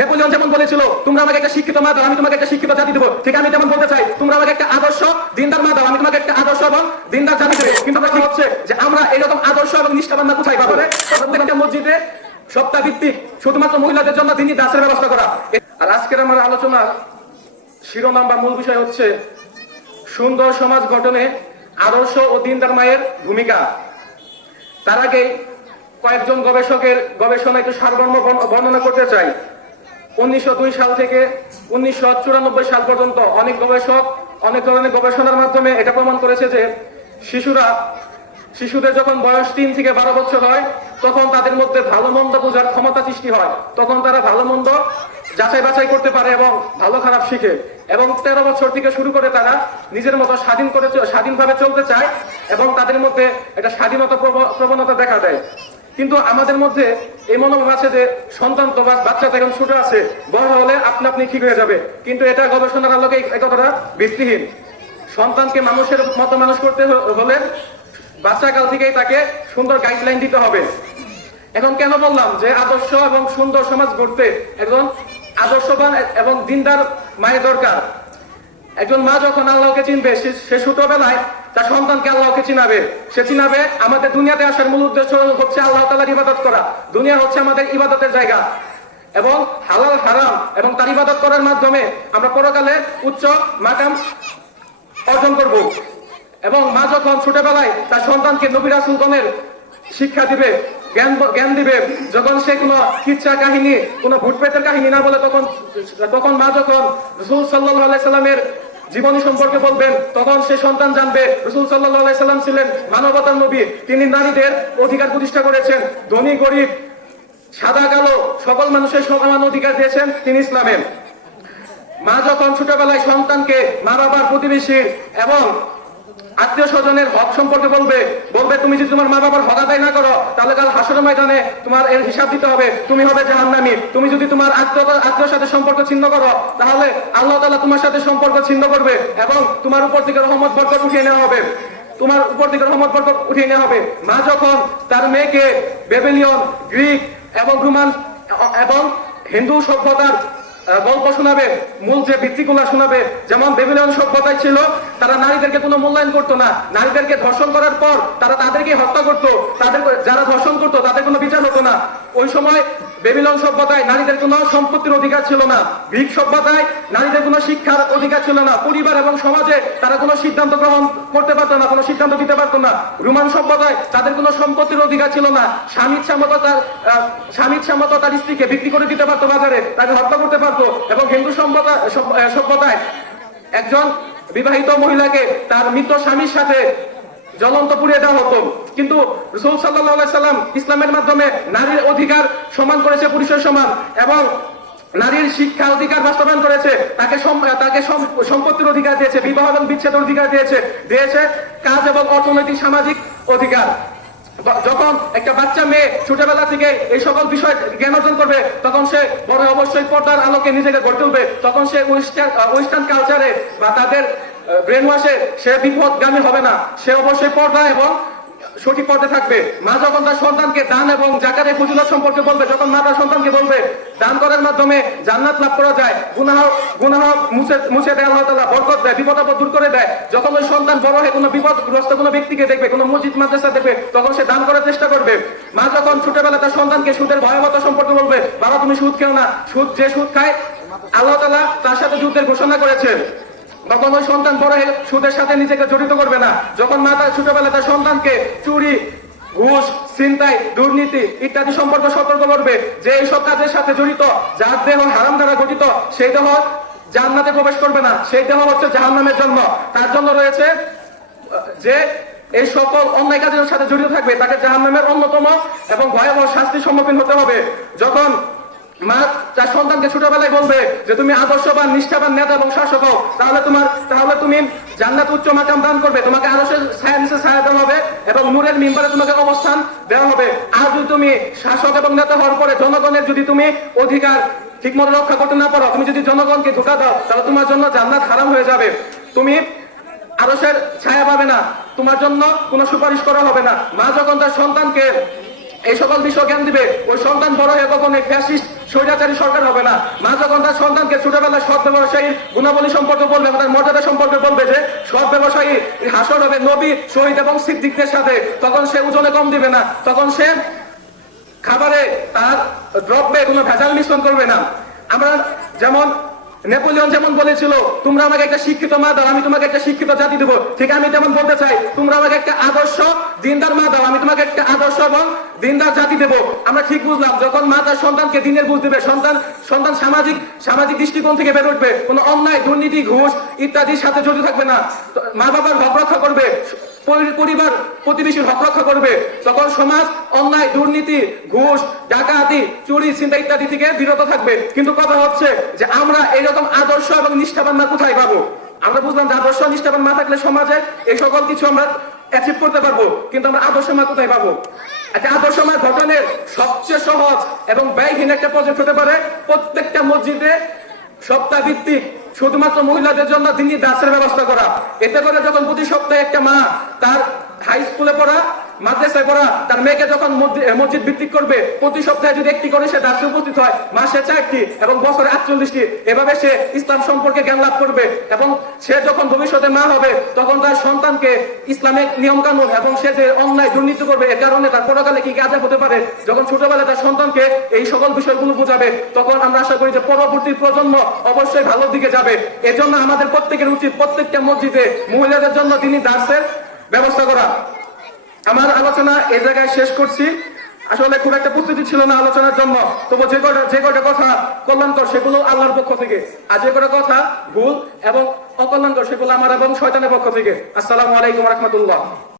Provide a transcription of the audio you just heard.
Napoleon যেমন বলেছিল, তোমরা আমাকে একটা শিক্ষিত মা দাও, আমি তোমাকে একটা শিক্ষিত জাতি দেবো। ঠিক আমি তেমন বলতে চাই, তোমরা আমাকে একটা আদর্শ দিনদার মা দাও, আমি তোমাকে একটা আদর্শ এবং দিনদার জাতি দেবো। কিন্তু আমার কি হচ্ছে যে আমরা এরকম আদর্শ এবং নিষ্ঠাবান না কোথায়? পাবো প্রত্যেকটা মসজিদে সপ্তাহ ভিত্তিক শুধুমাত্র মহিলাদের জন্য দিনই দাসের ব্যবস্থা করা। আর আজকের আমার আলোচনা শিরোনাম বা মূল বিষয় হচ্ছে সুন্দর সমাজ গঠনে আদর্শ ও দিনদার মায়ের ভূমিকা। তার আগে কয়েকজন গবেষকের গবেষণা একটু সারমর্ম বর্ণনা করতে চাই। উনিশশো দুই সাল থেকে উনিশশো চুরানব্বই সাল পর্যন্ত অনেক গবেষক, অনেক ধরনের গবেষণার মাধ্যমে এটা প্রমাণ করেছে যে শিশুরা, শিশুদের যখন বয়স তিন থেকে বারো বছর হয়, তখন তাদের মধ্যে ভালো মন্দ বোঝার ক্ষমতা সৃষ্টি হয়। তখন তারা ভালো মন্দ যাচাই বাছাই করতে পারে এবং ভালো খারাপ শিখে। এবং তেরো বছর থেকে শুরু করে তারা নিজের মতো স্বাধীন করে স্বাধীনভাবে চলতে চায় এবং তাদের মধ্যে একটা স্বাধীনতা প্রব- প্রবণতা দেখা দেয়। কিন্তু আমাদের মধ্যে এই মনোভাব আছে যে সন্তান তো বাচ্চা তো এখন ছোট আছে, বড় হলে আপনি আপনি ঠিক হয়ে যাবে। কিন্তু এটা গবেষণার আলোকে এই ভিত্তিহীন। সন্তানকে মানুষের মতো মানুষ করতে হলে বাচ্চা কাল থেকেই তাকে সুন্দর গাইডলাইন দিতে হবে। এখন কেন বললাম যে আদর্শ এবং সুন্দর সমাজ গড়তে একজন আদর্শবান এবং দিনদার মায়ের দরকার? একজন মা যখন আল্লাহকে চিনবে সে ছোটবেলায় তার সন্তানকে আল্লাহকে চিনাবে। সে চিনাবে আমাদের দুনিয়াতে আসার মূল উদ্দেশ্য হচ্ছে আল্লাহ তালার ইবাদত করা। দুনিয়া হচ্ছে আমাদের ইবাদতের জায়গা। এবং হালাল, হারাম এবং তার ইবাদত করার মাধ্যমে আমরা পরকালে উচ্চ মাকাম অর্জন করব। এবং মা যখন ছোটবেলায় তার সন্তানকে নবী রাসুলগণের শিক্ষা দিবে, জ্ঞান জ্ঞান দিবে, যখন সে কোনো কিচ্ছা কাহিনী, কোনো ভূতপ্রেতের কাহিনী না বলে তখন তখন মা যখন রসুল সাল্লাহ সাল্লামের জীবনী সম্পর্কে বলবেন, তখন সে সন্তান জানবে, রসুল সাল্লাম ছিলেন মানবতার নবী তিনি নারীদের অধিকার প্রতিষ্ঠা করেছেন, ধনী, গরিব, সাদা, কালো, সকল মানুষের সমান অধিকার দিয়েছেন তিনি ইসলামের। মা যখন ছোটবেলায় সন্তানকে মা বাবার প্রতিবেশীর এবং আত্মীয় স্বজনের হক সম্পর্কে বলবে বলবে, তুমি যদি তোমার মা বাবার হক আদায় না করো, তাহলে কাল হাসর ময়দানে তোমার এর হিসাব দিতে হবে, তুমি হবে জাহান্নামী। তুমি যদি তোমার আত্মীয় আত্মীয় সাথে সম্পর্ক ছিন্ন করো, তাহলে আল্লাহ তাআলা তোমার সাথে সম্পর্ক ছিন্ন করবে এবং তোমার উপর থেকে রহমত, বরকত উঠিয়ে নেওয়া হবে। তোমার উপর থেকে রহমত, বরকত উঠিয়ে নেওয়া হবে। মা যখন তার মেয়েকে বেবিলিয়ন, গ্রিক এবং রোমান, এবং হিন্দু সভ্যতার গল্প শোনাবে, মূল যে ভিত্তিগুলো শোনাবে, যেমন বেবিলিয়ন সভ্যতায় ছিল তারা নারীদেরকে কোনো মূল্যায়ন করতো না। নারীদেরকে ধর্ষণ করার পর তারা তাদেরকে হত্যা করতো। তাদের যারা ধর্ষণ করতো, তাদের কোনো বিচার হতো না। ওই সময় বেবিলন সভ্যতায় নারীদের কোনো সম্পত্তির অধিকার ছিল না। গ্রিক সভ্যতায় নারীদের কোনো শিক্ষার অধিকার ছিল না। পরিবার এবং সমাজে তারা কোনো সিদ্ধান্ত গ্রহণ করতে পারতো না, কোনো সিদ্ধান্ত দিতে পারতো না। রোমান সভ্যতায় তাদের কোনো সম্পত্তির অধিকার ছিল না। স্বামীর সামত তার স্বামীর সামত তার স্ত্রীকে বিক্রি করে দিতে পারতো বাজারে, তাকে হত্যা করতে পারতো। এবং হিন্দু সভ্যতা সভ্যতায় একজন বিবাহিত মহিলাকে তার মৃত স্বামীর সাথে জ্বলন্ত পুড়িয়ে দেওয়া হতো। কিন্তু রসুল সাল্লাহ সাল্লাম ইসলামের মাধ্যমে নারীর অধিকার সমান করেছে পুরুষের সমান এবং নারীর শিক্ষা অধিকার বাস্তবায়ন করেছে, তাকে তাকে সম- সম্পত্তির অধিকার দিয়েছে, বিবাহ এবং বিচ্ছেদের অধিকার দিয়েছে দিয়েছে কাজ এবং অর্থনৈতিক সামাজিক অধিকার। যখন একটা বাচ্চা মেয়ে ছোটবেলা থেকে এই সকল বিষয় জ্ঞান অর্জন করবে, তখন সে বড় অবশ্যই পর্দার আলোকে নিজেকে গড়ে তুলবে। তখন সে ওয়েস্টার্ন কালচারে বা তাদের ব্রেন ওয়াশে সে বিপদগামী হবে না। সে অবশ্যই পর্দা এবং সঠিক পথে থাকবে। মা যখন তার সন্তানকে দান এবং জাকারে ফজিলত সম্পর্কে বলবে, যখন মা তার সন্তানকে বলবে, দান করার মাধ্যমে জান্নাত লাভ করা যায়, গুনাহ গুনাহ মুছে মুছে দেয়, আল্লাহ তাআলা বরকত দেয় বিপদ আপদ দূর করে দেয়। যখন ওই সন্তান বড় হয়ে কোনো বিপদগ্রস্ত কোনো ব্যক্তিকে দেখবে, কোনো মসজিদ, মাদ্রাসা দেখবে, তখন সে দান করার চেষ্টা করবে। মা যখন ছোটবেলা তার সন্তানকে সুদের ভয়াবহতা সম্পর্কে বলবে, বাবা তুমি সুদ খেও না, সুদ যে সুদ খায়, আল্লাহ তাআলা তার সাথে যুদ্ধের ঘোষণা করেছেন। বা কোনো সন্তান বড় হয়ে সুদের সাথে নিজেকে জড়িত করবে না। যখন মা তার ছোটবেলা তার সন্তানকে চুরি, ঘুষ চিন্তাই দুর্নীতি ইত্যাদি সম্পর্কে সতর্ক করবে, যে এইসব কাজের সাথে জড়িত, যার দেহ হারাম দ্বারা গঠিত, সেই দেহ জান্নাতে প্রবেশ করবে না। সেই দেহ হচ্ছে জাহান্নামের জন্য তার জন্য রয়েছে, যে এই সকল অন্যায় কাজের সাথে জড়িত থাকবে, তাকে জাহান্নামের অন্যতম এবং ভয়াবহ শাস্তির সম্মুখীন হতে হবে। যখন মা, তার সন্তানকে ছোটবেলায় বলবে যে তুমি আদর্শবান, নিষ্ঠাবান নেতা এবং শাসক হও। তাহলে তোমার, তাহলে তুমি জান্নাত উচ্চ মাকাম দান করবে, তোমাকে আদর্শের ছায়া নিচে ছায়া দেওয়া হবে এবং নূরের মিম্বারে তোমাকে অবস্থান দেওয়া হবে। আর যদি তুমি শাসক এবং নেতা হওয়ার পরে জনগণের যদি তুমি অধিকার ঠিকমতো রক্ষা করতে না পারো, তুমি যদি জনগণকে ধোকা দাও, তাহলে তোমার জন্য জান্নাত হারাম হয়ে যাবে। তুমি আদর্শের ছায়া পাবে না, তোমার জন্য কোনো সুপারিশ করা হবে না। মা যখন তার সন্তানকে এই সকল বিষয় জ্ঞান দিবে, ওই সন্তান বড় হয়ে কখন ফ্যাসিস্ট স্বৈরাচারী সরকার হবে না। মা যখন তার সন্তানকে ছোটবেলায় সৎ ব্যবসায়ী গুণাবলী সম্পর্কে বলবে তার মর্যাদা সম্পর্কে বলবে যে, সৎ ব্যবসায়ী হাসর হবে নবী, শহীদ এবং সিদ্দিকদের সাথে। তখন সে ওজনে কম দিবে না। তখন সে খাবারে তার দ্রব্যে কোনো ভেজাল মিশ্রণ করবে না। আমরা যেমন নেপোলিয়ন যেমন বলেছিল, তোমরা আমাকে একটা শিক্ষিত মা দাও, আমি তোমাকে একটা শিক্ষিত জাতি দেবো। ঠিক আমি তেমন বলতে চাই, তোমরা আমাকে একটা দিনদার জাতি দেবো আমরা ঠিক বুঝলাম, যখন মা তার সন্তানকে দিনের বুঝ দিবে, সন্তান সন্তান সামাজিক সামাজিক দৃষ্টিকোণ থেকে বের উঠবে, কোনো অন্যায়, দুর্নীতি, ঘুষ ইত্যাদির সাথে জড়িত থাকবে না। মা বাবার রক্ষা করবে পরিবার, প্রতিবেশীর হক রক্ষা করবে। তখন সমাজ, অন্যায়, দুর্নীতি, ঘুষ, ডাকাতি, চুরি চিন্তা ইত্যাদি থেকে বিরত থাকবে। কিন্তু কথা হচ্ছে যে আমরা এইরকম আদর্শ এবং নিষ্ঠাবান মা কোথায় পাবো? আমরা বুঝলাম যে আদর্শ নিষ্ঠাবান মা থাকলে সমাজে এই সকল কিছু আমরা অ্যাচিভ করতে পারব, কিন্তু আমরা আদর্শ মা কোথায় পাবো? একটা আদর্শ মা গঠনের সবচেয়ে সহজ এবং ব্যয়হীন একটা প্রজেক্ট হতে পারে প্রত্যেকটা মসজিদে সপ্তাহ ভিত্তিক শুধুমাত্র মহিলাদের জন্য দিনই দাসের ব্যবস্থা করা। এতে করে যখন প্রতি সপ্তাহে একটা মা তার হাই স্কুলে পড়া মাদ্রাসায় পড়া, তার মেয়েকে যখন মসজিদ ভিত্তিক করবে, প্রতি সপ্তাহে যদি একটি করে সে দাসে উপস্থিত হয়, মাসে চারটি এবং বছরে আটচল্লিশটি। এভাবে সে ইসলাম সম্পর্কে জ্ঞান লাভ করবে এবং সে যখন ভবিষ্যতে মা হবে, তখন তার সন্তানকে ইসলামিক নিয়ম কানুন এবং সে যে অন্যায় দুর্নীতি করবে, এর কারণে তার পরকালে কি কি আজাব হতে পারে, যখন ছোটবেলায় তার সন্তানকে এই সকল বিষয়গুলো বোঝাবে, তখন আমরা আশা করি যে পরবর্তী প্রজন্ম অবশ্যই ভালোর দিকে যাবে। এজন্য আমাদের প্রত্যেকের উচিত প্রত্যেকটা মসজিদে মহিলাদের জন্য তিনি দাসের ব্যবস্থা করা। আমার আলোচনা এ জায়গায় শেষ করছি। আসলে খুব একটা প্রস্তুতি ছিল না আলোচনার জন্য। তবু যে কটা যে কটা কথা কল্যাণকর, সেগুলো আল্লাহর পক্ষ থেকে। আর যে কটা কথা ভুল এবং অকল্যাণকর, সেগুলো আমার এবং শয়তানের পক্ষ থেকে। আসসালামু আলাইকুম রহমতুল্লাহ।